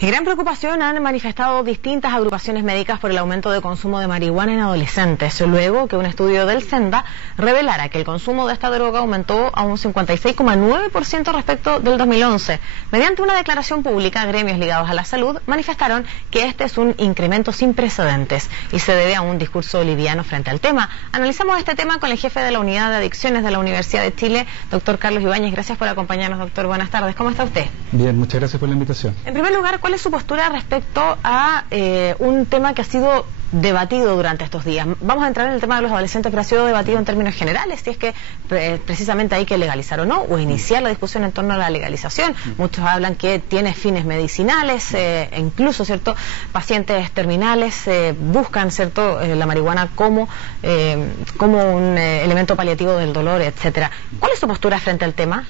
Gran preocupación han manifestado distintas agrupaciones médicas por el aumento de consumo de marihuana en adolescentes, luego que un estudio del SENDA revelara que el consumo de esta droga aumentó a un 56,9% respecto del 2011. Mediante una declaración pública, gremios ligados a la salud manifestaron que este es un incremento sin precedentes y se debe a un discurso liviano frente al tema. Analizamos este tema con el jefe de la Unidad de Adicciones de la Universidad de Chile, doctor Carlos Ibáñez. Gracias por acompañarnos, doctor. Buenas tardes. ¿Cómo está usted? Bien, muchas gracias por la invitación. En primer lugar, ¿cuál es su postura respecto a un tema que ha sido debatido durante estos días? Vamos a entrar en el tema de los adolescentes, pero ha sido debatido en términos generales, si es que precisamente hay que legalizar o no, o iniciar la discusión en torno a la legalización. Muchos hablan que tiene fines medicinales, incluso, ¿cierto?, pacientes terminales buscan, ¿cierto?, la marihuana como un elemento paliativo del dolor, etcétera. ¿Cuál es su postura frente al tema?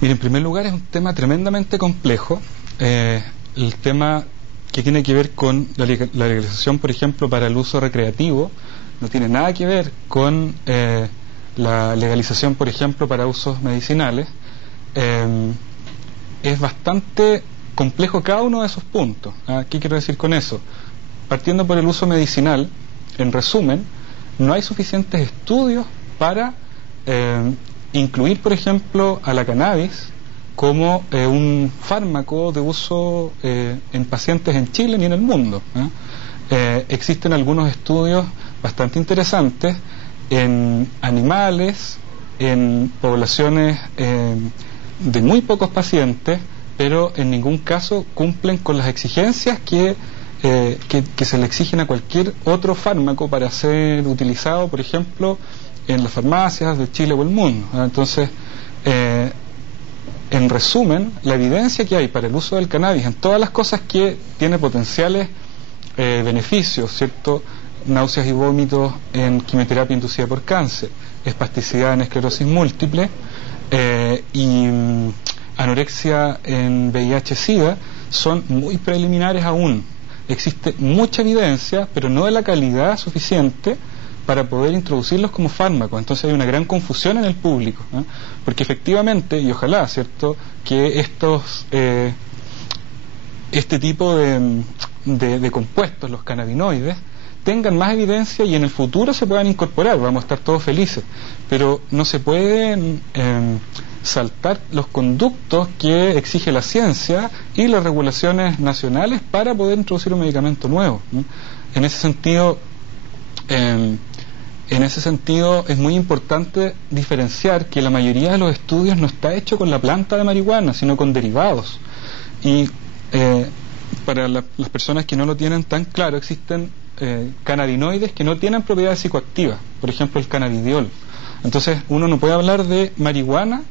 Mire, en primer lugar, es un tema tremendamente complejo. El tema que tiene que ver con la legalización, por ejemplo, para el uso recreativo, no tiene nada que ver con la legalización, por ejemplo, para usos medicinales. Es bastante complejo cada uno de esos puntos. ¿Qué quiero decir con eso? Partiendo por el uso medicinal, en resumen, no hay suficientes estudios para incluir, por ejemplo, a la cannabis como un fármaco de uso en pacientes en Chile ni en el mundo. Existen algunos estudios bastante interesantes en animales, en poblaciones de muy pocos pacientes, pero en ningún caso cumplen con las exigencias que se le exigen a cualquier otro fármaco para ser utilizado, por ejemplo, en las farmacias de Chile o el mundo. Entonces, en resumen, la evidencia que hay para el uso del cannabis en todas las cosas que tiene potenciales beneficios, ¿cierto? Náuseas y vómitos en quimioterapia inducida por cáncer, espasticidad en esclerosis múltiple y anorexia en VIH-Sida, son muy preliminares aún. Existe mucha evidencia, pero no de la calidad suficiente para poder introducirlos como fármacos. Entonces hay una gran confusión en el público, porque efectivamente, y ojalá, ¿cierto?, que este tipo de compuestos, los cannabinoides, tengan más evidencia y en el futuro se puedan incorporar. Vamos a estar todos felices, pero no se pueden saltar los conductos que exige la ciencia y las regulaciones nacionales para poder introducir un medicamento nuevo. En ese sentido es muy importante diferenciar que la mayoría de los estudios no está hecho con la planta de marihuana, sino con derivados. Y para las personas que no lo tienen tan claro, existen cannabinoides que no tienen propiedades psicoactivas, por ejemplo el cannabidiol. Entonces uno no puede hablar de marihuana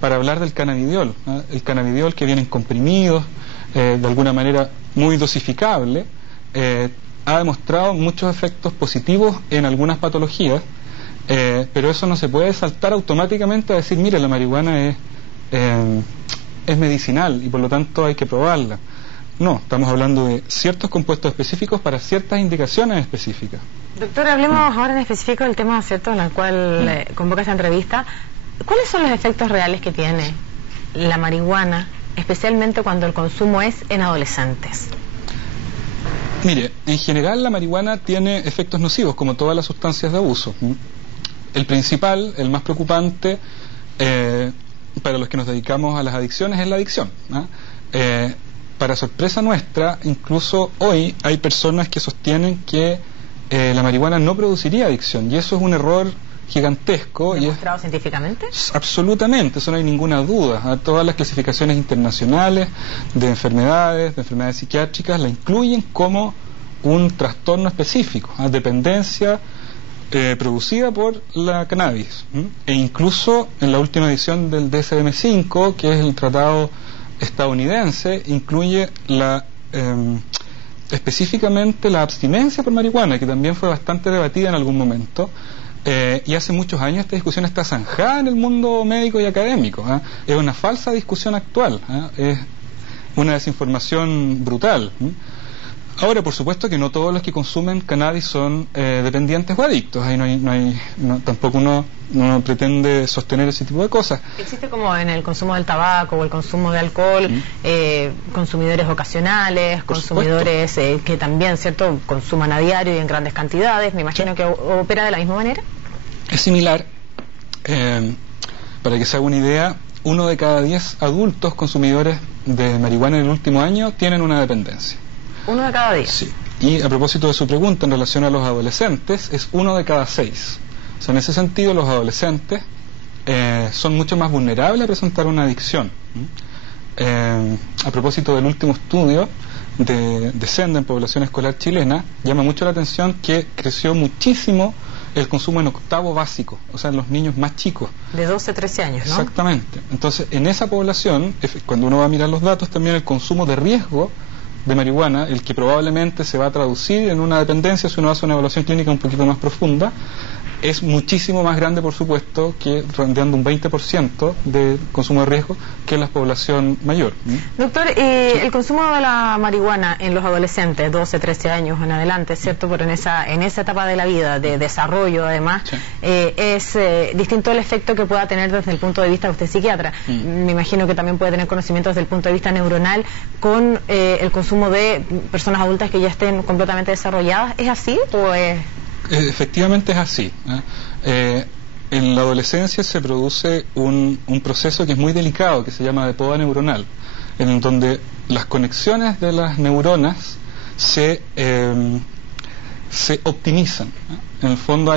para hablar del cannabidiol. El cannabidiol, que viene en comprimidos, de alguna manera muy dosificable, ha demostrado muchos efectos positivos en algunas patologías, pero eso no se puede saltar automáticamente a decir, mire, la marihuana es medicinal y por lo tanto hay que probarla. No, estamos hablando de ciertos compuestos específicos para ciertas indicaciones específicas. Doctor, hablemos ahora en específico del tema, ¿cierto?, en el cual convoca esta entrevista. ¿Cuáles son los efectos reales que tiene la marihuana, especialmente cuando el consumo es en adolescentes? Mire, en general la marihuana tiene efectos nocivos, como todas las sustancias de abuso. El principal, el más preocupante, para los que nos dedicamos a las adicciones, es la adicción. Para sorpresa nuestra, incluso hoy hay personas que sostienen que la marihuana no produciría adicción, y eso es un error gigantesco. ¿Demostrado científicamente? Absolutamente, eso no hay ninguna duda. Todas las clasificaciones internacionales de enfermedades psiquiátricas la incluyen como un trastorno específico, dependencia producida por la cannabis. E incluso en la última edición del DSM-5, que es el tratado estadounidense, incluye específicamente la abstinencia por marihuana, que también fue bastante debatida en algún momento. Y hace muchos años esta discusión está zanjada en el mundo médico y académico. Es una falsa discusión actual, es una desinformación brutal. Ahora, por supuesto que no todos los que consumen cannabis son dependientes o adictos. Ahí tampoco uno no pretende sostener ese tipo de cosas. ¿Existe como en el consumo del tabaco o el consumo de alcohol, consumidores ocasionales, consumidores que también, ¿cierto?, consuman a diario y en grandes cantidades? Me imagino que opera de la misma manera. Es similar. Para que se haga una idea, 1 de cada 10 adultos consumidores de marihuana en el último año tienen una dependencia. 1 de cada 10. Sí. Y a propósito de su pregunta en relación a los adolescentes, es 1 de cada 6. O sea, en ese sentido, los adolescentes son mucho más vulnerables a presentar una adicción. A propósito del último estudio de Senda en población escolar chilena, llama mucho la atención que creció muchísimo el consumo en octavo básico, o sea, en los niños más chicos. De 12 a 13 años, ¿no? Exactamente. Entonces, en esa población, cuando uno va a mirar los datos, también el consumo de riesgo de marihuana, el que probablemente se va a traducir en una dependencia si uno hace una evaluación clínica un poquito más profunda, es muchísimo más grande, por supuesto, que rondeando un 20% de consumo de riesgo que la población mayor. Doctor, el consumo de la marihuana en los adolescentes, 12, 13 años en adelante, ¿cierto? Pero en esa etapa de la vida, de desarrollo, además, sí, es distinto el efecto que pueda tener desde el punto de vista de usted psiquiatra. Me imagino que también puede tener conocimiento desde el punto de vista neuronal con el consumo de personas adultas que ya estén completamente desarrolladas. ¿Es así o es...? Efectivamente es así. En la adolescencia se produce un proceso que es muy delicado, que se llama de poda neuronal, en donde las conexiones de las neuronas se optimizan. En el fondo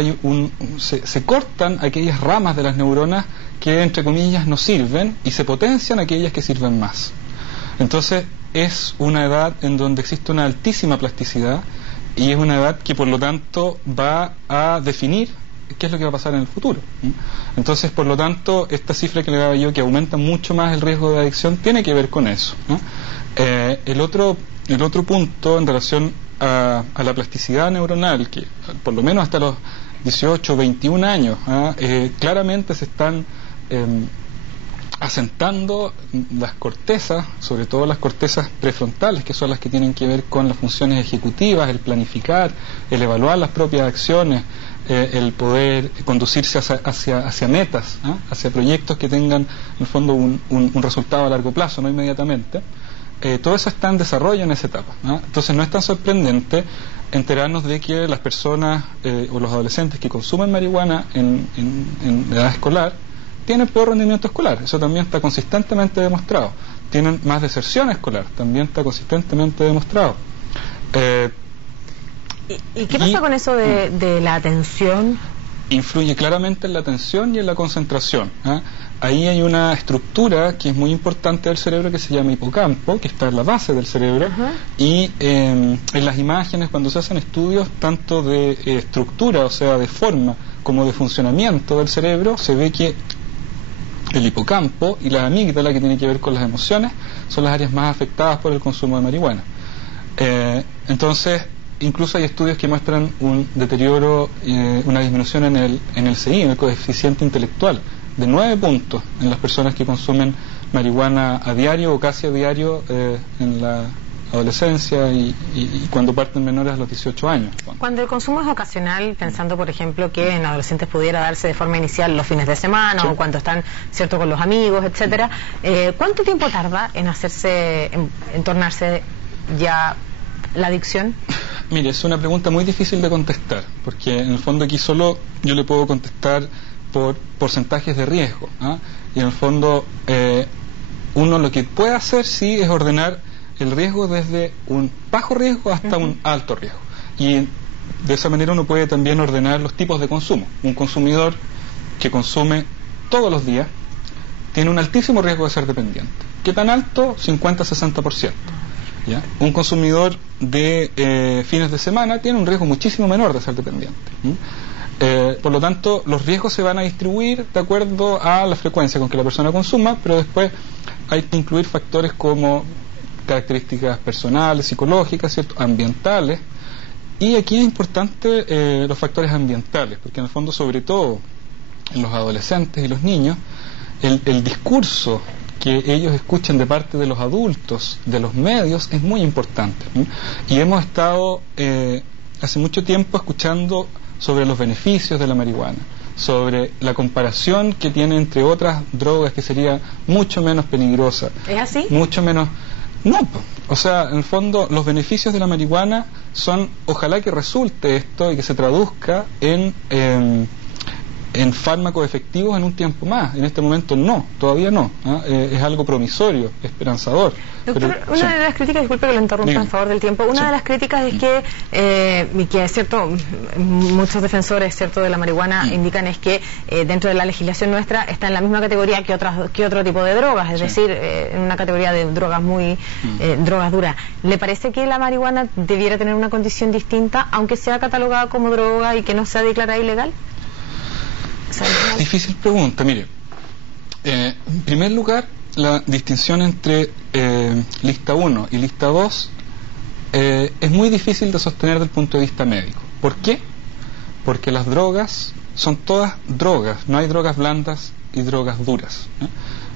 se cortan aquellas ramas de las neuronas que, entre comillas, no sirven y se potencian aquellas que sirven más. Entonces es una edad en donde existe una altísima plasticidad y es una edad que por lo tanto va a definir qué es lo que va a pasar en el futuro. Entonces, por lo tanto, esta cifra que le daba yo, que aumenta mucho más el riesgo de adicción, tiene que ver con eso. El otro punto en relación a la plasticidad neuronal, que por lo menos hasta los 18, 21 años, claramente se están asentando las cortezas, sobre todo las cortezas prefrontales, que son las que tienen que ver con las funciones ejecutivas, el planificar, el evaluar las propias acciones, el poder conducirse hacia metas, hacia proyectos que tengan en el fondo un resultado a largo plazo, no inmediatamente. Todo eso está en desarrollo en esa etapa. Entonces no es tan sorprendente enterarnos de que las personas o los adolescentes que consumen marihuana en edad escolar tienen peor rendimiento escolar. Eso también está consistentemente demostrado. Tienen más deserción escolar, también está consistentemente demostrado. ¿Y qué pasa con eso de la atención? Influye claramente en la atención y en la concentración. Ahí hay una estructura que es muy importante del cerebro que se llama hipocampo, que está en la base del cerebro, y en las imágenes, cuando se hacen estudios tanto de estructura, o sea, de forma, como de funcionamiento del cerebro, se ve que el hipocampo y la amígdala, que tiene que ver con las emociones, son las áreas más afectadas por el consumo de marihuana. Entonces, incluso hay estudios que muestran un deterioro, una disminución en el CI, en el coeficiente intelectual, de 9 puntos en las personas que consumen marihuana a diario o casi a diario en la adolescencia y cuando parten menores a los 18 años. Cuando el consumo es ocasional, pensando por ejemplo que en adolescentes pudiera darse de forma inicial los fines de semana, sí, o cuando están, cierto, con los amigos, etcétera, ¿cuánto tiempo tarda en tornarse ya la adicción? Mire, es una pregunta muy difícil de contestar, porque en el fondo aquí solo yo le puedo contestar por porcentajes de riesgo, y en el fondo uno lo que puede hacer sí es ordenar el riesgo desde un bajo riesgo hasta un alto riesgo, y de esa manera uno puede también ordenar los tipos de consumo. Un consumidor que consume todos los días tiene un altísimo riesgo de ser dependiente. ¿Qué tan alto? 50-60%. ¿Ya? Un consumidor de fines de semana tiene un riesgo muchísimo menor de ser dependiente. Por lo tanto, los riesgos se van a distribuir de acuerdo a la frecuencia con que la persona consuma, pero después hay que incluir factores como características personales, psicológicas, ¿cierto?, ambientales. Y aquí es importante los factores ambientales, porque en el fondo, sobre todo en los adolescentes y los niños, el discurso que ellos escuchan de parte de los adultos, de los medios, es muy importante. Y hemos estado hace mucho tiempo escuchando sobre los beneficios de la marihuana, sobre la comparación que tiene entre otras drogas que sería mucho menos peligrosa. ¿Es así? Mucho menos... No, o sea, en el fondo los beneficios de la marihuana son, ojalá que resulte esto y que se traduzca en fármacos efectivos en un tiempo más. En este momento no, todavía no. Es algo promisorio, esperanzador. Doctor, una de las críticas, disculpe que lo interrumpa en favor del tiempo, una de las críticas es que es cierto, muchos defensores de la marihuana indican es que dentro de la legislación nuestra está en la misma categoría que otro tipo de drogas, es decir, en una categoría de drogas drogas duras. ¿Le parece que la marihuana debiera tener una condición distinta, aunque sea catalogada como droga y que no sea declarada ilegal? Difícil pregunta, mire. En primer lugar, la distinción entre lista 1 y lista 2 es muy difícil de sostener desde el punto de vista médico. ¿Por qué? Porque las drogas son todas drogas, no hay drogas blandas y drogas duras. En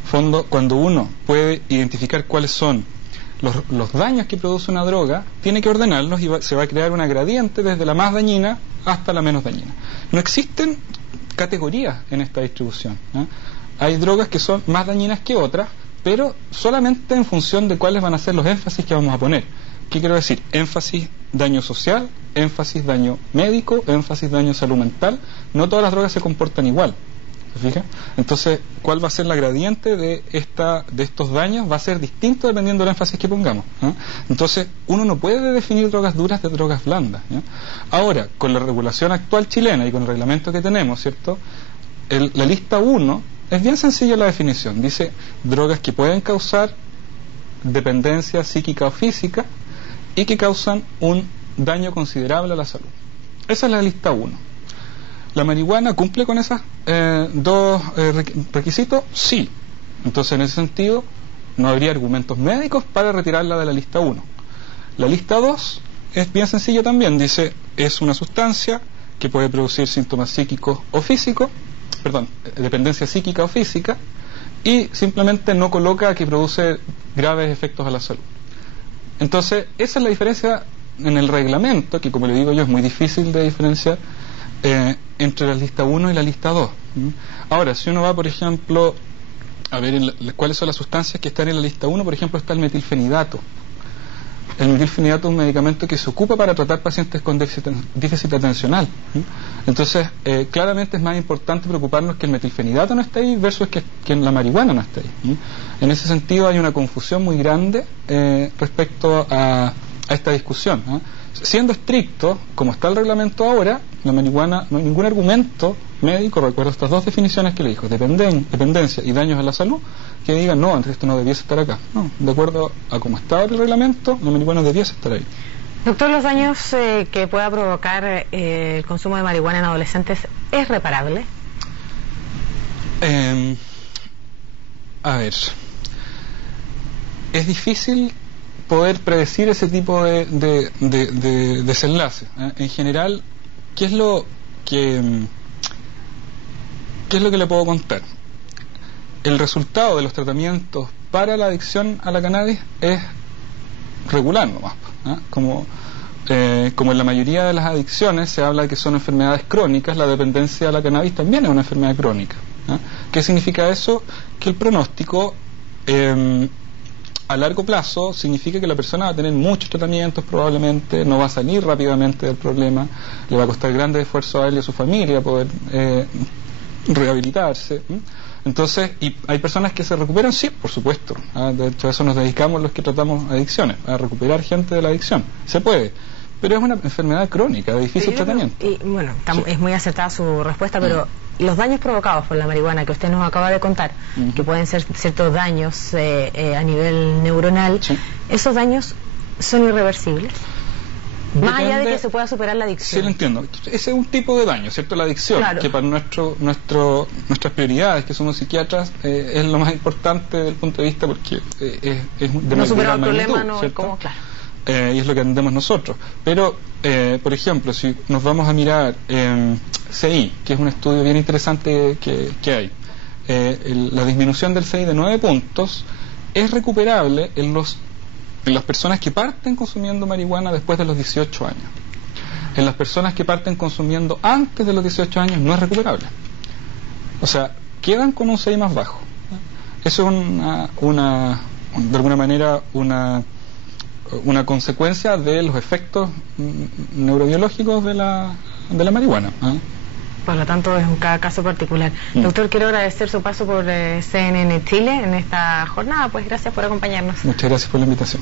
fondo, cuando uno puede identificar cuáles son los daños que produce una droga, tiene que ordenarlos y se va a crear una gradiente desde la más dañina hasta la menos dañina. No existen categorías en esta distribución. Hay drogas que son más dañinas que otras, pero solamente en función de cuáles van a ser los énfasis que vamos a poner. ¿Qué quiero decir? Énfasis daño social, énfasis daño médico, énfasis daño salud mental. No todas las drogas se comportan igual. ¿Se fija? Entonces, ¿cuál va a ser la gradiente de estos daños? Va a ser distinto dependiendo del énfasis que pongamos. Entonces, uno no puede definir drogas duras de drogas blandas. Ahora, con la regulación actual chilena y con el reglamento que tenemos, ¿cierto? La lista 1 es bien sencilla la definición. Dice drogas que pueden causar dependencia psíquica o física y que causan un daño considerable a la salud. Esa es la lista 1. ¿La marihuana cumple con esos dos requisitos? Sí. Entonces, en ese sentido, no habría argumentos médicos para retirarla de la lista 1. La lista 2 es bien sencilla también. Dice, es una sustancia que puede producir síntomas psíquicos o físicos, dependencia psíquica o física, y simplemente no coloca que produce graves efectos a la salud. Entonces, esa es la diferencia en el reglamento, que como le digo yo, es muy difícil de diferenciar entre la lista 1 y la lista 2. Ahora, si uno va, por ejemplo, a ver cuáles son las sustancias que están en la lista 1, por ejemplo, está el metilfenidato. El metilfenidato es un medicamento que se ocupa para tratar pacientes con déficit atencional. Entonces, claramente es más importante preocuparnos que el metilfenidato no esté ahí versus que la marihuana no esté ahí. En ese sentido hay una confusión muy grande respecto a esta discusión. Siendo estricto, como está el reglamento ahora, la marihuana, no hay ningún argumento médico, recuerdo estas dos definiciones que le dijo, dependencia y daños a la salud, que digan, no, esto no debiese estar acá. No, de acuerdo a cómo está el reglamento, la marihuana debiese estar ahí. Doctor, ¿los daños que pueda provocar el consumo de marihuana en adolescentes es reparable? A ver, es difícil poder predecir ese tipo de desenlace. En general, ¿qué es lo que le puedo contar? El resultado de los tratamientos para la adicción a la cannabis es regular nomás. Como en la mayoría de las adicciones se habla de que son enfermedades crónicas, la dependencia a la cannabis también es una enfermedad crónica. ¿Qué significa eso? Que el pronóstico a largo plazo significa que la persona va a tener muchos tratamientos, probablemente no va a salir rápidamente del problema, le va a costar grandes esfuerzos a él y a su familia poder rehabilitarse. Entonces, ¿y hay personas que se recuperan? Sí, por supuesto. De hecho, a eso nos dedicamos los que tratamos adicciones, a recuperar gente de la adicción. Se puede, pero es una enfermedad crónica de difícil tratamiento. Y bueno, es muy acertada su respuesta, pero los daños provocados por la marihuana que usted nos acaba de contar, que pueden ser ciertos daños a nivel neuronal, ¿esos daños son irreversibles? Más allá de que se pueda superar la adicción. Sí, lo entiendo. Ese es un tipo de daño, ¿cierto? La adicción, que para nuestras prioridades, que somos psiquiatras, es lo más importante desde el punto de vista porque es de no superar el problema, no es como, claro. Y es lo que atendemos nosotros. Pero, por ejemplo, si nos vamos a mirar CI, que es un estudio bien interesante que hay, la disminución del CI de 9 puntos es recuperable en las personas que parten consumiendo marihuana después de los 18 años. En las personas que parten consumiendo antes de los 18 años no es recuperable. O sea, quedan con un CI más bajo. Eso es de alguna manera una consecuencia de los efectos neurobiológicos de la marihuana. Por lo tanto, es un cada caso particular. Doctor, quiero agradecer su paso por CNN Chile en esta jornada. Pues gracias por acompañarnos. Muchas gracias por la invitación.